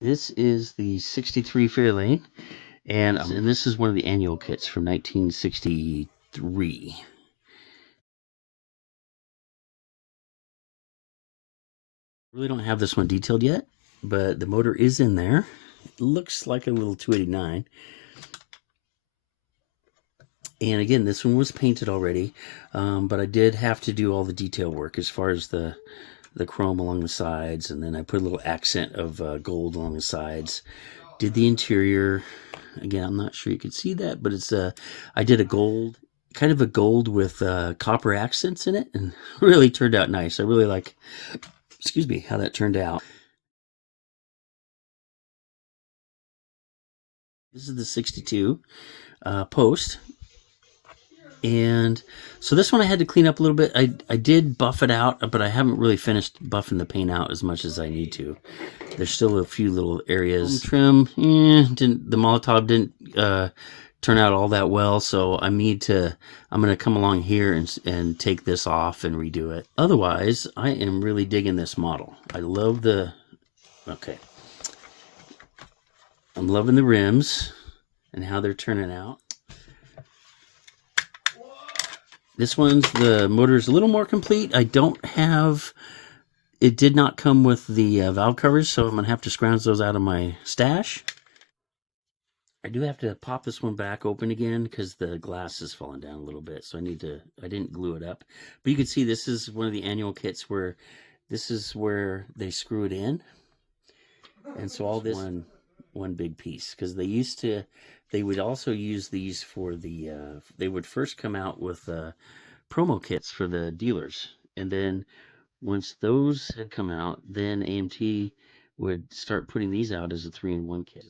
This is the 63 Fairlane, and this is one of the annual kits from 1963. Really don't have this one detailed yet, but the motor is in there. It looks like a little 289. And again, this one was painted already, but I did have to do all the detail work as far as the chrome along the sides, and then I put a little accent of gold along the sides. Did the interior. Again, I'm not sure you can see that, but it's I did a gold, kind of a gold with copper accents in it, and really turned out nice. I really like, excuse me, how that turned out. This is the 62 post. And so this one I had to clean up a little bit. I did buff it out, but I haven't really finished buffing the paint out as much as I need to. There's still a few little areas. Trim, the Molotov didn't turn out all that well, so I'm going to come along here and take this off and redo it. Otherwise, I am really digging this model. I love okay. I'm loving the rims and how they're turning out. This one's, the motor's a little more complete. I don't have, it did not come with the valve covers, so I'm going to have to scrounge those out of my stash. I do have to pop this one back open again because the glass is falling down a little bit, so I didn't glue it up. But you can see this is one of the annual kits where this is where they screw it in. And so all this one big piece, because they would also use these for the, they would first come out with promo kits for the dealers. And then once those had come out, then AMT would start putting these out as a 3-in-1 kit.